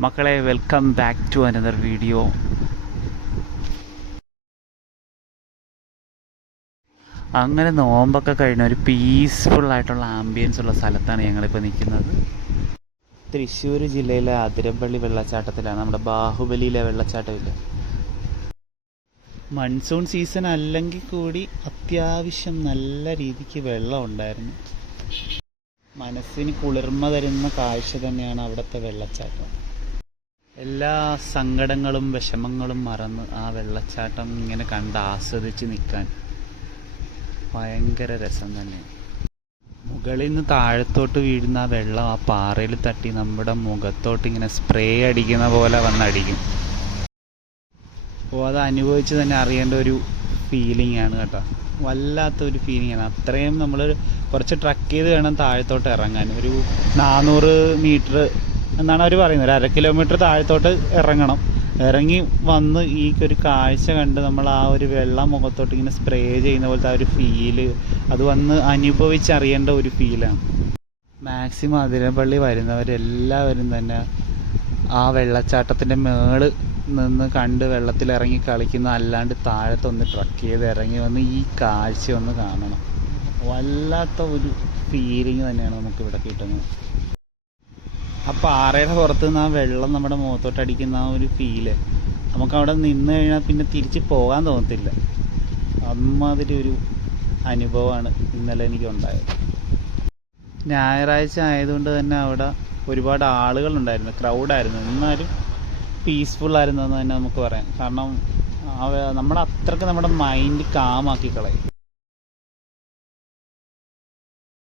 മക്കളെ, welcome back to another video. അങ്ങനെ നോമ്പൊക്കെ കഴിഞ്ഞ ഒരു പീസ്ഫുള്ളായിട്ടുള്ള ആംബിയൻസ് ഉള്ള സ്ഥലത്താണ് ഞങ്ങളിപ്പോൾ നിൽക്കുന്നത്. തൃശ്ശൂർ ജില്ലയിലെ അതിരപ്പള്ളി വെള്ളച്ചാട്ടത്തിലാണ്. നമ്മുടെ ബാഹുബലിയിലെ വെള്ളച്ചാട്ടമില്ല. മൺസൂൺ സീസൺ അല്ലെങ്കിൽ കൂടി അത്യാവശ്യം നല്ല രീതിക്ക് വെള്ളം ഉണ്ടായിരുന്നു. മനസ്സിന് കുളിർമ തരുന്ന കാഴ്ച തന്നെയാണ് അവിടുത്തെ വെള്ളച്ചാട്ടം. എല്ലാ സങ്കടങ്ങളും വിഷമങ്ങളും മറന്ന് ആ വെള്ളച്ചാട്ടം ഇങ്ങനെ കണ്ട് ആസ്വദിച്ച് നിൽക്കാൻ ഭയങ്കര രസം തന്നെയാണ്. മുകളിൽ നിന്ന് താഴത്തോട്ട് വീഴുന്ന ആ വെള്ളം ആ പാറയിൽ തട്ടി നമ്മുടെ മുഖത്തോട്ട് ഇങ്ങനെ സ്പ്രേ അടിക്കുന്ന പോലെ വന്നടിക്കും. അപ്പോൾ അത് അനുഭവിച്ച് തന്നെ അറിയേണ്ട ഒരു ഫീലിംഗ് ആണ് കേട്ടോ. വല്ലാത്തൊരു ഫീലിംഗ് ആണ്. അത്രയും നമ്മൾ കുറച്ച് ട്രക്ക് ചെയ്ത് വേണം താഴത്തോട്ട് ഇറങ്ങാൻ. ഒരു 400 മീറ്റർ എന്നാണ് അവർ പറയുന്നത്. ഒരു 1/2 കിലോമീറ്റർ താഴത്തോട്ട് ഇറങ്ങണം. ഇറങ്ങി വന്ന് ഈ ഒരു കാഴ്ച കണ്ട് നമ്മൾ ആ ഒരു വെള്ളം മുഖത്തോട്ട് ഇങ്ങനെ സ്പ്രേ ചെയ്യുന്ന പോലത്തെ ആ ഒരു ഫീല്, അത് വന്ന് അനുഭവിച്ചറിയേണ്ട ഒരു ഫീലാണ്. മാക്സിമം അതിരപ്പള്ളി വരുന്നവരെല്ലാവരും തന്നെ ആ വെള്ളച്ചാട്ടത്തിൻ്റെ മേള് നിന്ന് കണ്ട് വെള്ളത്തിലിറങ്ങി കളിക്കുന്ന, അല്ലാണ്ട് താഴത്തൊന്ന് ട്രക്ക് ചെയ്ത് ഇറങ്ങി വന്ന് ഈ കാഴ്ച ഒന്ന് കാണണം. വല്ലാത്ത ഒരു ഫീലിംഗ് തന്നെയാണ് നമുക്കിവിടെ കിട്ടുന്നത്. ആ പാറയുടെ പുറത്ത് നിന്ന് ആ വെള്ളം നമ്മുടെ മുഖത്തോട്ട് അടിക്കുന്ന ആ ഒരു ഫീല് നമുക്കവിടെ നിന്ന് കഴിഞ്ഞാൽ പിന്നെ തിരിച്ച് പോകാൻ തോന്നത്തില്ല. അമ്മാതിരി ഒരു അനുഭവമാണ് ഇന്നലെ എനിക്കുണ്ടായത്. ഞായറാഴ്ച ആയതുകൊണ്ട് തന്നെ അവിടെ ഒരുപാട് ആളുകളുണ്ടായിരുന്നു, ക്രൗഡായിരുന്നു. എന്നാലും പീസ്ഫുള്ളായിരുന്നു എന്ന് തന്നെ നമുക്ക് പറയാം. കാരണം നമ്മുടെ അത്രയ്ക്ക് നമ്മുടെ മൈൻഡ് കാമാക്കി കളയും.